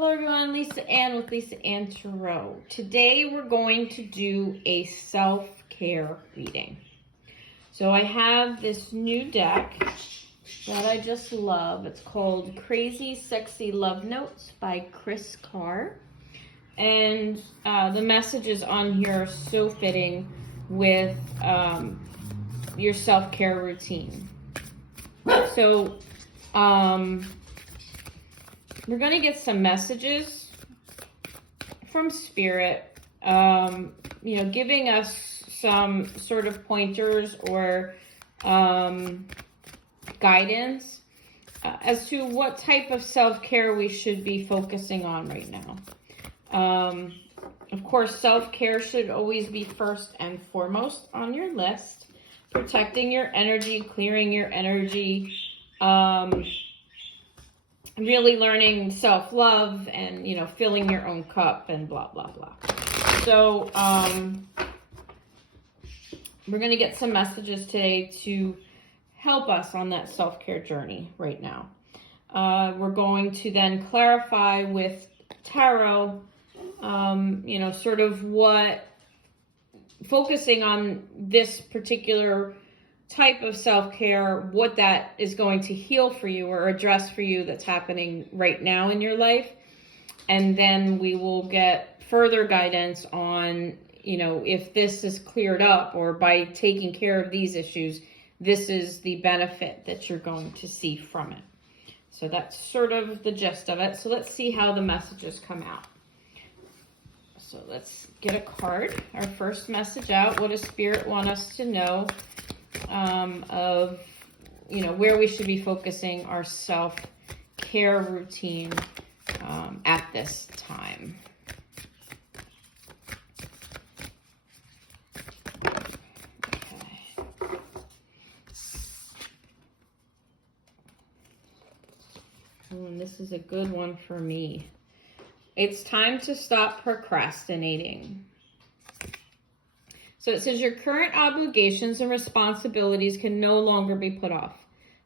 Hello everyone, Lisa Ann with Lisa Ann Tarot. Today we're going to do a self-care reading. So I have this new deck that I just love. It's called Crazy Sexy Love Notes by Chris Carr. And the messages on here are so fitting with your self-care routine. So, we're going to get some messages from Spirit, giving us some sort of pointers or guidance as to what type of self-care we should be focusing on right now. Of course, self-care should always be first and foremost on your list. Protecting your energy, clearing your energy, really learning self-love and, filling your own cup and blah, blah, blah. So, we're going to get some messages today to help us on that self-care journey right now. We're going to then clarify with tarot, sort of focusing on this particular type of self-care, what that is going to heal for you or address for you that's happening right now in your life. And then we will get further guidance on, if this is cleared up or by taking care of these issues, this is the benefit that you're going to see from it. So that's sort of the gist of it. So let's see how the messages come out. So let's get a card. Our first message out. What does Spirit want us to know of, where we should be focusing our self-care routine at this time? Okay. And this is a good one for me. It's time to stop procrastinating. So it says your current obligations and responsibilities can no longer be put off.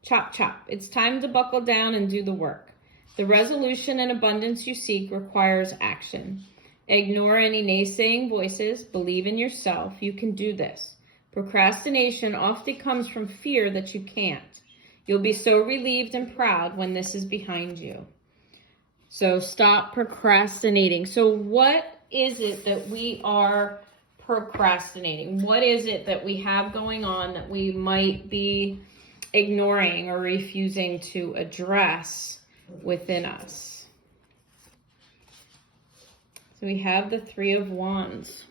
Chop, chop. It's time to buckle down and do the work. The resolution and abundance you seek requires action. Ignore any naysaying voices. Believe in yourself. You can do this. Procrastination often comes from fear that you can't. You'll be so relieved and proud when this is behind you. So stop procrastinating. So what is it that we are procrastinating? What is it that we have going on that we might be ignoring or refusing to address within us? So we have the Three of Wands.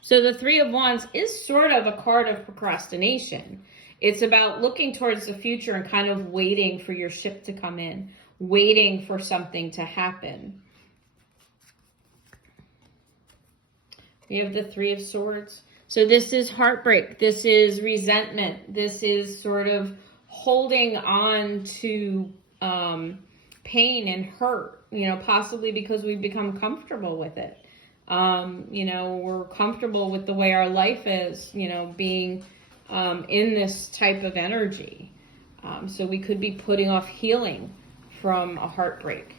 So the Three of Wands is sort of a card of procrastination. It's about looking towards the future and kind of waiting for your ship to come in, waiting for something to happen. We have the Three of Swords. So this is heartbreak. This is resentment. This is sort of holding on to pain and hurt, possibly because we've become comfortable with it. We're comfortable with the way our life is, being in this type of energy. So we could be putting off healing from a heartbreak.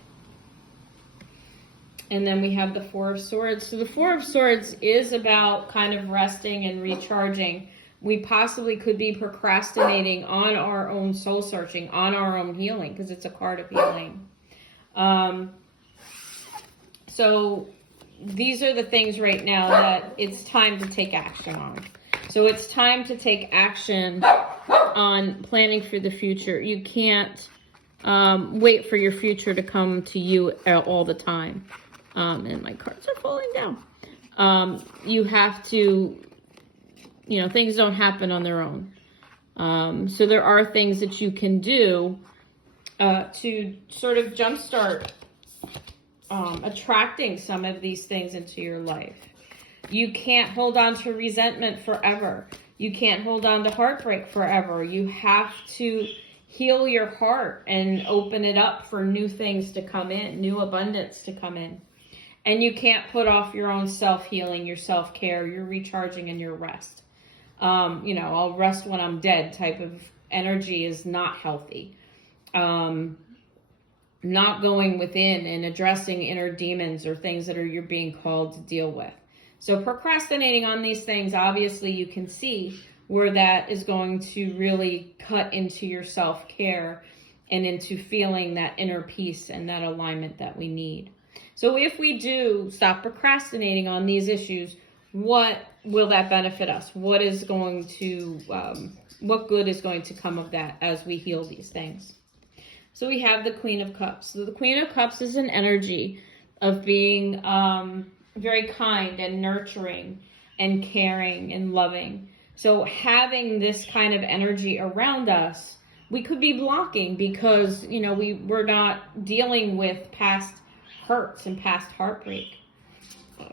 And then we have the Four of Swords. So the Four of Swords is about kind of resting and recharging. We possibly could be procrastinating on our own soul searching, on our own healing, because it's a card of healing. So these are the things right now that it's time to take action on. So it's time to take action on planning for the future. You can't wait for your future to come to you all the time. And my cards are falling down. You have to, things don't happen on their own. So there are things that you can do to sort of jumpstart attracting some of these things into your life. You can't hold on to resentment forever. You can't hold on to heartbreak forever. You have to heal your heart and open it up for new things to come in, new abundance to come in. And you can't put off your own self-healing, your self-care, your recharging, and your rest. I'll rest when I'm dead type of energy is not healthy. not going within and addressing inner demons or things that you're being called to deal with. So procrastinating on these things, obviously you can see where that is going to really cut into your self-care and into feeling that inner peace and that alignment that we need. So if we do stop procrastinating on these issues, what will that benefit us? What is going to, what good is going to come of that as we heal these things? So we have the Queen of Cups. So the Queen of Cups is an energy of being very kind and nurturing and caring and loving. So having this kind of energy around us, we could be blocking because, you know, we're not dealing with past hurts and past heartbreak.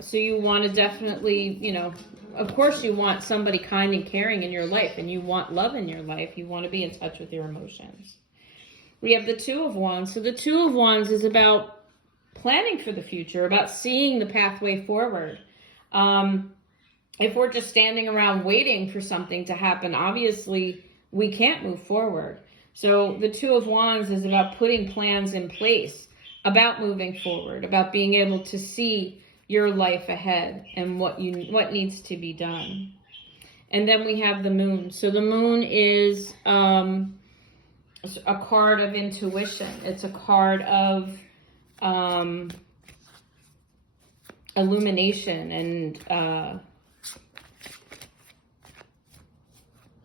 So you want to definitely, you know, of course you want somebody kind and caring in your life, and you want love in your life. You want to be in touch with your emotions. We have the Two of Wands. So the Two of Wands is about planning for the future, about seeing the pathway forward. If we're just standing around waiting for something to happen, obviously we can't move forward. So the Two of Wands is about putting plans in place, about moving forward, about being able to see your life ahead and what needs to be done. And then we have the Moon. So the Moon is a card of intuition. It's a card of illumination and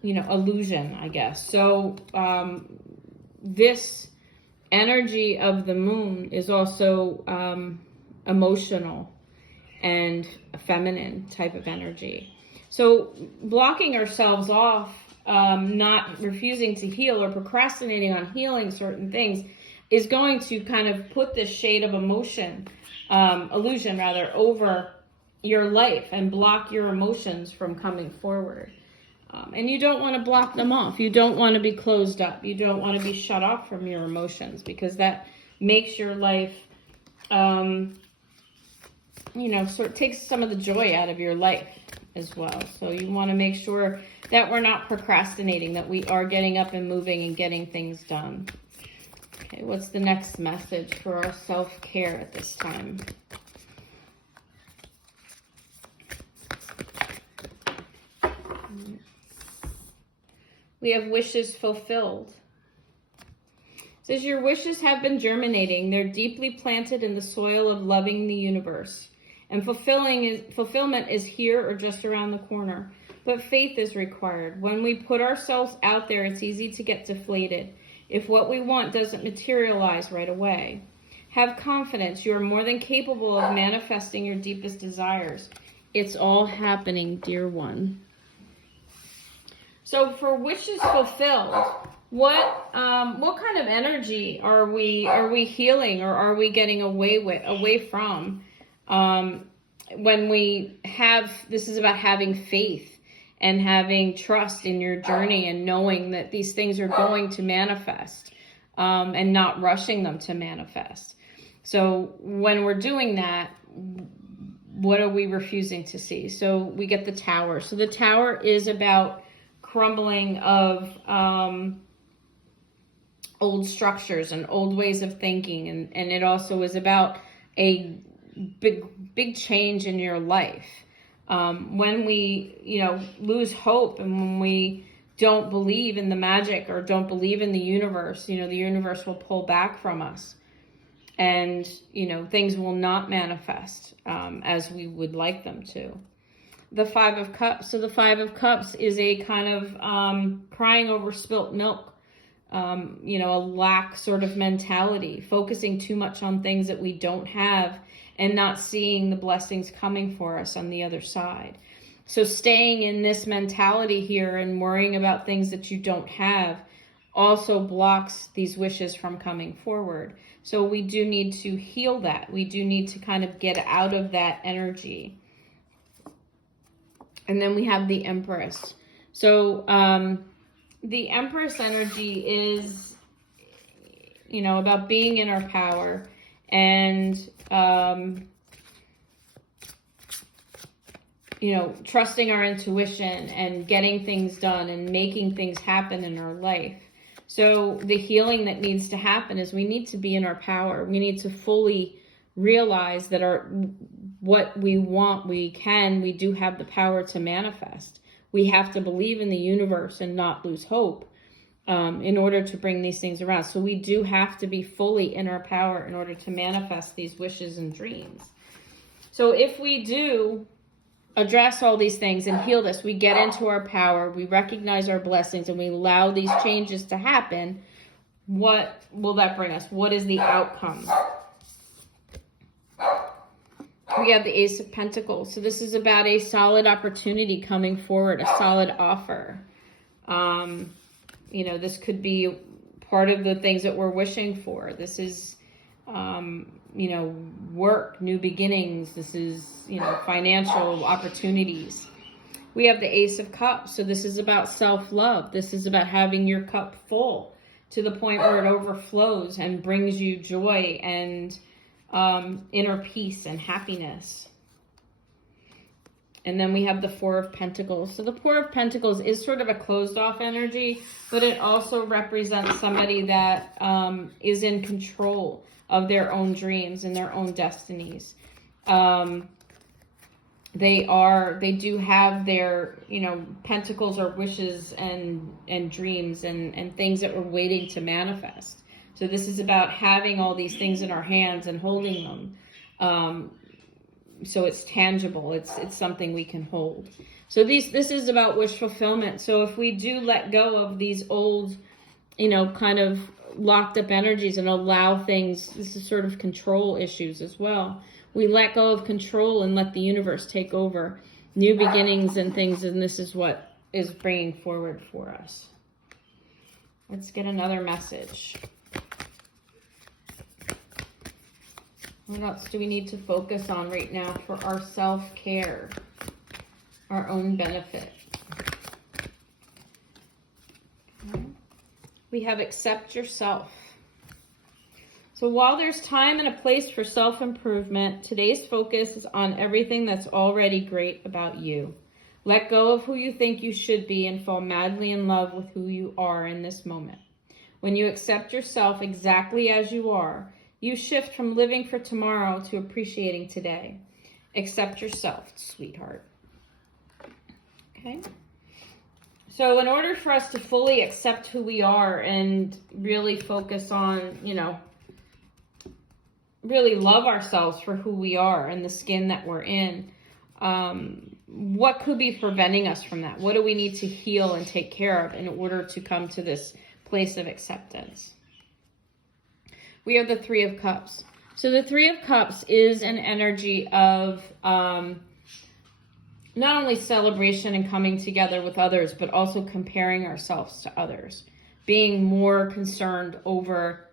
illusion, I guess. So this energy of the Moon is also emotional and a feminine type of energy. So blocking ourselves off, not refusing to heal or procrastinating on healing certain things is going to kind of put this shade of illusion over your life and block your emotions from coming forward. And you don't want to block them off. You don't want to be closed up. You don't want to be shut off from your emotions, because that makes your life, sort of takes some of the joy out of your life as well. So you want to make sure that we're not procrastinating, that we are getting up and moving and getting things done. Okay, what's the next message for our self-care at this time? We have wishes fulfilled. It says your wishes have been germinating. They're deeply planted in the soil of loving the universe. And fulfillment is here or just around the corner. But faith is required. When we put ourselves out there, it's easy to get deflated if what we want doesn't materialize right away. Have confidence. You are more than capable of manifesting your deepest desires. It's all happening, dear one. So for wishes fulfilled, what kind of energy are we healing, or are we getting away from? When we have, this is about having faith and having trust in your journey and knowing that these things are going to manifest, and not rushing them to manifest. So when we're doing that, what are we refusing to see? So we get the Tower. So the Tower is about crumbling of old structures and old ways of thinking, and it also is about a big change in your life. When we lose hope, and when we don't believe in the magic or don't believe in the universe, the universe will pull back from us, and things will not manifest as we would like them to. The Five of Cups. So the Five of Cups is a kind of crying over spilt milk, a lack sort of mentality, focusing too much on things that we don't have and not seeing the blessings coming for us on the other side. So staying in this mentality here and worrying about things that you don't have also blocks these wishes from coming forward. So we do need to heal that. We do need to kind of get out of that energy. And then we have the Empress. So the Empress energy is, about being in our power and, trusting our intuition and getting things done and making things happen in our life. So the healing that needs to happen is we need to be in our power. We need to fully realize that what we want, we do have the power to manifest. We have to believe in the universe and not lose hope in order to bring these things around. So we do have to be fully in our power in order to manifest these wishes and dreams. So if we do address all these things and heal this, we get into our power, we recognize our blessings, and we allow these changes to happen, what will that bring us? What is the outcome? We have the Ace of Pentacles. So this is about a solid opportunity coming forward, a solid offer. This could be part of the things that we're wishing for. This is, work, new beginnings. This is, financial opportunities. We have the Ace of Cups. So this is about self-love. This is about having your cup full to the point where it overflows and brings you joy and inner peace and happiness. And then we have the Four of Pentacles. So the Four of Pentacles is sort of a closed off energy, but it also represents somebody that is in control of their own dreams and their own destinies. They do have their, pentacles or wishes and dreams and things that we're waiting to manifest. So this is about having all these things in our hands and holding them. So it's tangible. It's something we can hold. So this is about wish fulfillment. So if we do let go of these old, kind of locked up energies and allow things, this is sort of control issues as well. We let go of control and let the universe take over new beginnings and things. And this is what is bringing forward for us. Let's get another message. What else do we need to focus on right now for our self-care, our own benefit? We have accept yourself. So while there's time and a place for self-improvement, today's focus is on everything that's already great about you. Let go of who you think you should be and fall madly in love with who you are in this moment. When you accept yourself exactly as you are, you shift from living for tomorrow to appreciating today. Accept yourself, sweetheart. Okay? So in order for us to fully accept who we are and really focus on, really love ourselves for who we are and the skin that we're in, what could be preventing us from that? What do we need to heal and take care of in order to come to this place of acceptance? We have the Three of Cups. So the Three of Cups is an energy of not only celebration and coming together with others, but also comparing ourselves to others. Being more concerned over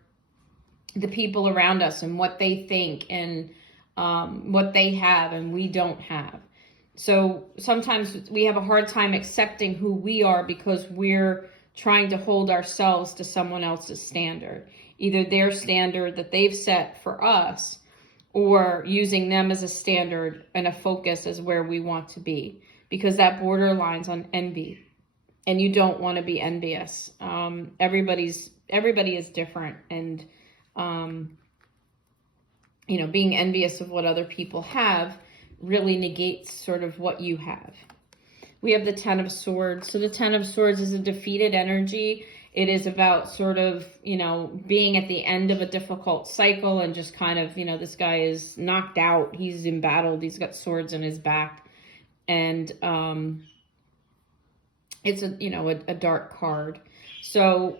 the people around us and what they think and what they have and we don't have. So sometimes we have a hard time accepting who we are because we're trying to hold ourselves to someone else's standard. Either their standard that they've set for us or using them as a standard and a focus as where we want to be, because that borderlines on envy, and you don't want to be envious. Everybody is different, and being envious of what other people have really negates sort of what you have. We have the Ten of Swords. So the Ten of Swords is a defeated energy. It is about sort of, being at the end of a difficult cycle and just kind of, this guy is knocked out. He's embattled. He's got swords in his back. And it's a dark card. So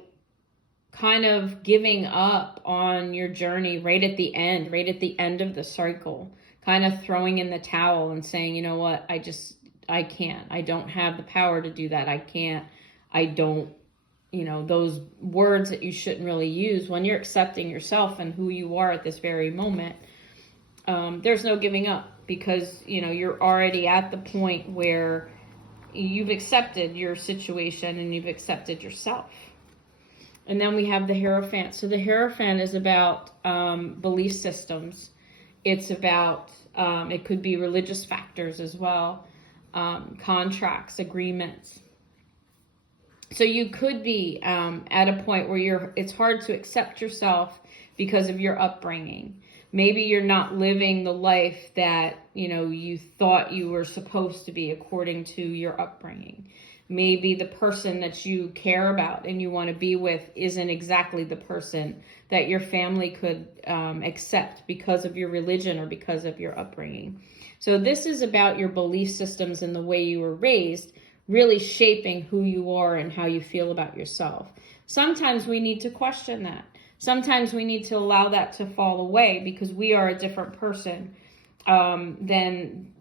kind of giving up on your journey right at the end of the cycle, kind of throwing in the towel and saying, you know what, I can't. I don't have the power to do that. I don't. Those words that you shouldn't really use when you're accepting yourself and who you are at this very moment. There's no giving up because, you're already at the point where you've accepted your situation and you've accepted yourself. And then we have the Hierophant. So the Hierophant is about belief systems. It's about, it could be religious factors as well, contracts, agreements. So you could be at a point where it's hard to accept yourself because of your upbringing. Maybe you're not living the life that, you thought you were supposed to be according to your upbringing. Maybe the person that you care about and you want to be with isn't exactly the person that your family could accept because of your religion or because of your upbringing. So this is about your belief systems and the way you were raised, really shaping who you are and how you feel about yourself. Sometimes we need to question that. Sometimes we need to allow that to fall away because we are a different person than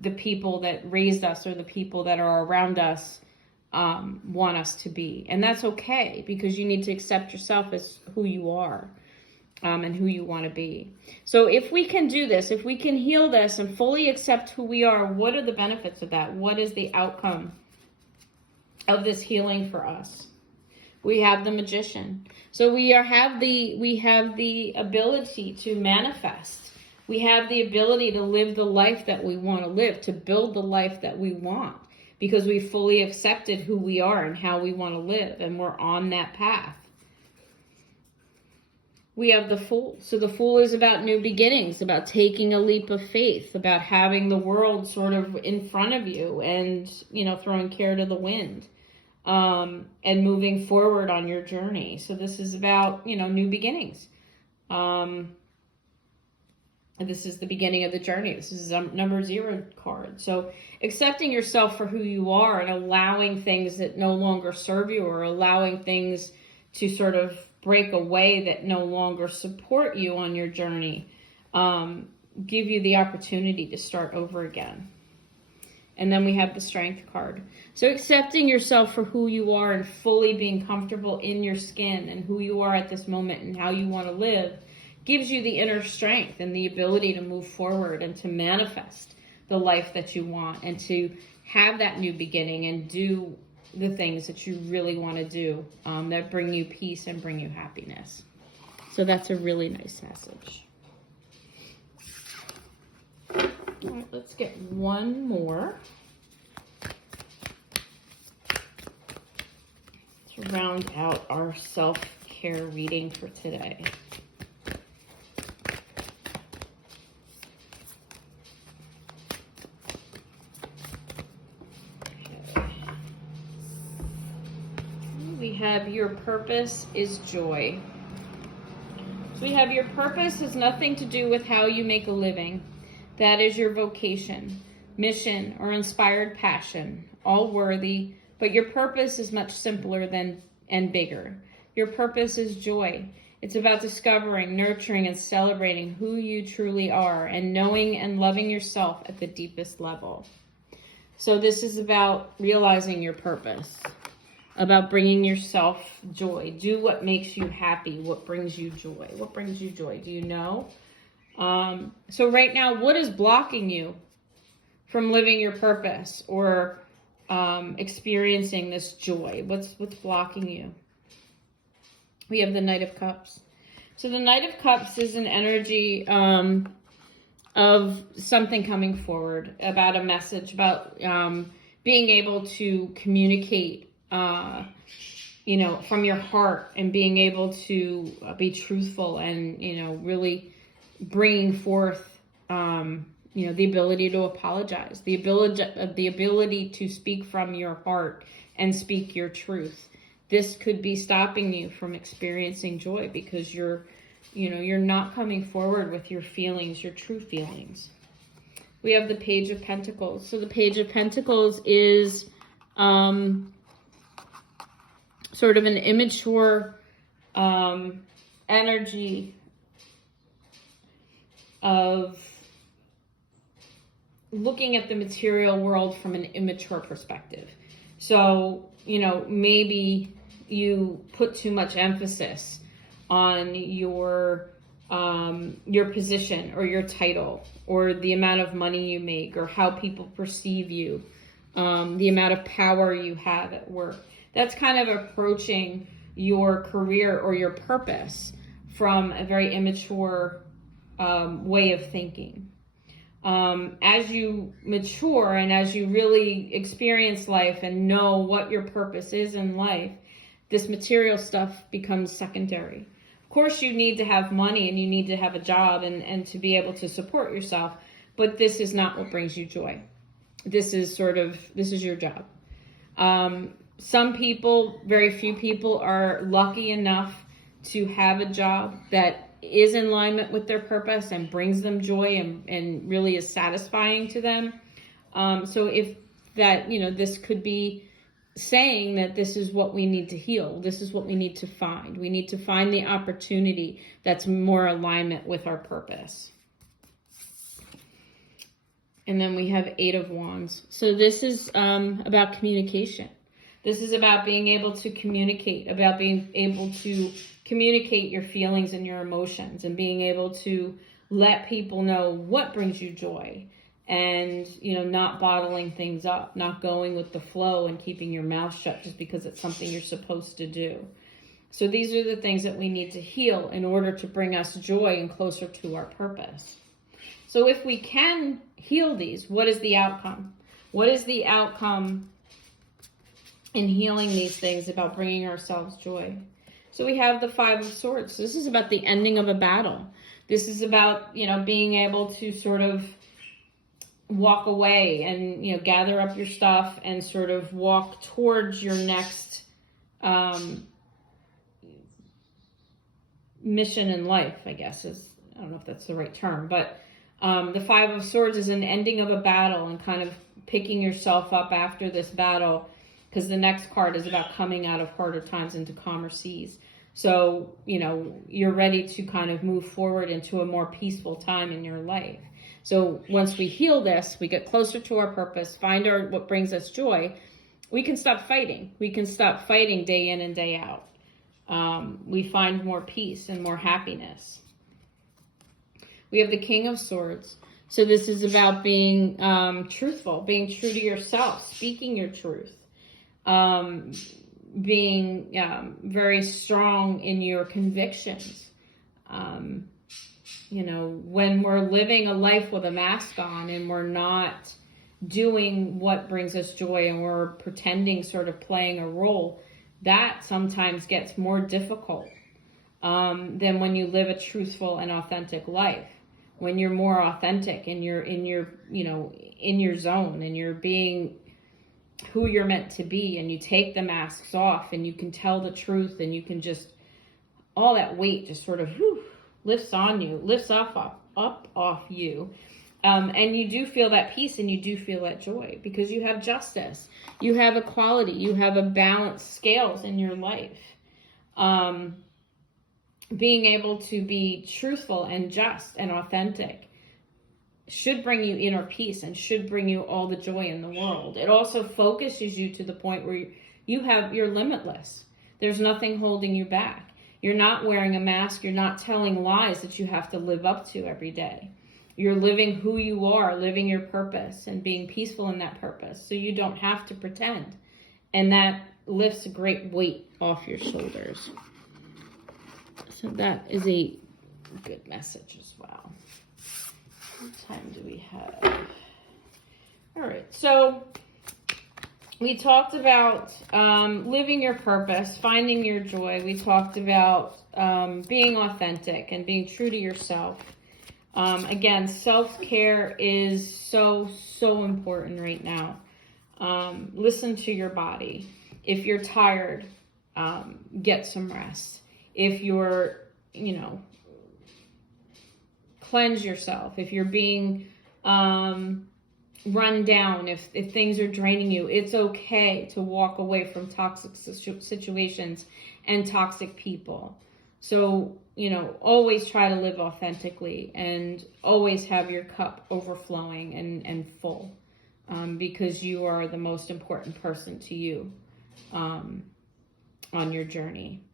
the people that raised us or the people that are around us want us to be. And that's okay, because you need to accept yourself as who you are and who you want to be. So if we can do this, if we can heal this and fully accept who we are, what are the benefits of that? What is the outcome of this healing for us? We have the Magician. So we have the ability to manifest. We have the ability to live the life that we want to live, to build the life that we want, because we fully accepted who we are and how we want to live, and we're on that path. We have the Fool. So the Fool is about new beginnings, about taking a leap of faith, about having the world sort of in front of you and, throwing care to the wind. And moving forward on your journey. So this is about, new beginnings. This is the beginning of the journey. This is number 0 card. So accepting yourself for who you are and allowing things that no longer serve you, or allowing things to sort of break away that no longer support you on your journey, give you the opportunity to start over again. And then we have the Strength card. So accepting yourself for who you are and fully being comfortable in your skin and who you are at this moment and how you want to live gives you the inner strength and the ability to move forward and to manifest the life that you want and to have that new beginning and do the things that you really want to do that bring you peace and bring you happiness. So that's a really nice message. All right, let's get one more to round out our self-care reading for today. Okay. We have your purpose is joy. So we have your purpose has nothing to do with how you make a living. That is your vocation, mission, or inspired passion, all worthy, but your purpose is much simpler and bigger. Your purpose is joy. It's about discovering, nurturing, and celebrating who you truly are and knowing and loving yourself at the deepest level. So this is about realizing your purpose, about bringing yourself joy. Do what makes you happy, what brings you joy. What brings you joy? Do you know? So right now, what is blocking you from living your purpose or experiencing this joy? What's blocking you? We have the Knight of Cups. So the Knight of Cups is an energy of something coming forward, about a message, about being able to communicate, from your heart, and being able to be truthful and, really bringing forth, the ability to apologize, the ability to speak from your heart and speak your truth. This could be stopping you from experiencing joy because you're not coming forward with your feelings, your true feelings. We have the Page of Pentacles. So the Page of Pentacles is sort of an immature energy of looking at the material world from an immature perspective. So, maybe you put too much emphasis on your position or your title or the amount of money you make or how people perceive you, the amount of power you have at work. That's kind of approaching your career or your purpose from a very immature way of thinking. As you mature and as you really experience life and know what your purpose is in life, this material stuff becomes secondary. Of course, you need to have money and you need to have a job and to be able to support yourself, but this is not what brings you joy. This is your job. Some people, very few people, are lucky enough to have a job that is in alignment with their purpose and brings them joy and really is satisfying to them. So if that, this could be saying that this is what we need to heal. This is what we need to find. We need to find the opportunity that's more alignment with our purpose. And then we have 8 of Wands. So this is about communication. This is about being able to communicate, about being able to communicate your feelings and your emotions and being able to let people know what brings you joy and, not bottling things up, not going with the flow and keeping your mouth shut just because it's something you're supposed to do. So these are the things that we need to heal in order to bring us joy and closer to our purpose. So if we can heal these, what is the outcome? What is the outcome in healing these things about bringing ourselves joy? So we have the 5 of Swords. This is about the ending of a battle. This is about, being able to sort of walk away and, gather up your stuff and sort of walk towards your next mission in life, I guess I don't know if that's the right term, but the 5 of Swords is an ending of a battle and kind of picking yourself up after this battle, because the next card is about coming out of harder times into calmer seas. So, you're ready to kind of move forward into a more peaceful time in your life. So once we heal this, we get closer to our purpose, find what brings us joy, we can stop fighting. We can stop fighting day in and day out. We find more peace and more happiness. We have the King of Swords. So this is about being truthful, being true to yourself, speaking your truth, being very strong in your convictions. When we're living a life with a mask on and we're not doing what brings us joy and we're pretending, sort of playing a role, that sometimes gets more difficult than when you live a truthful and authentic life. When you're more authentic and you're in your zone and you're being who you're meant to be and you take the masks off and you can tell the truth and you can just, all that weight just sort of lifts off you. And you do feel that peace and you do feel that joy because you have justice, you have equality, you have a balanced scales in your life. Being able to be truthful and just and authentic should bring you inner peace and should bring you all the joy in the world. It also focuses you to the point where you're limitless. There's nothing holding you back. You're not wearing a mask. You're not telling lies that you have to live up to every day. You're living who you are, living your purpose and being peaceful in that purpose. So you don't have to pretend. And that lifts a great weight off your shoulders. So that is a good message as well. What time do we have? All right. So we talked about living your purpose, finding your joy. We talked about being authentic and being true to yourself. Again, self-care is so important right now. Listen to your body. If you're tired, get some rest. If you're, cleanse yourself. If you're being run down, if things are draining you, it's okay to walk away from toxic situations and toxic people. So, always try to live authentically and always have your cup overflowing and full because you are the most important person to you on your journey.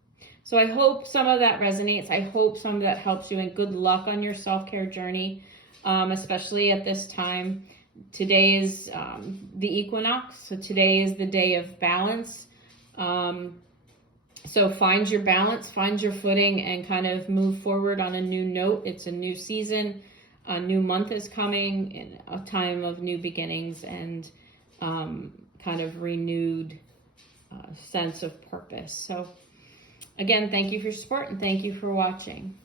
So I hope some of that resonates. I hope some of that helps you, and good luck on your self-care journey, especially at this time. Today is the equinox, so today is the day of balance. So find your balance, find your footing, and kind of move forward on a new note. It's a new season. a new month is coming, in a time of new beginnings and kind of renewed sense of purpose. So again, thank you for your support and thank you for watching.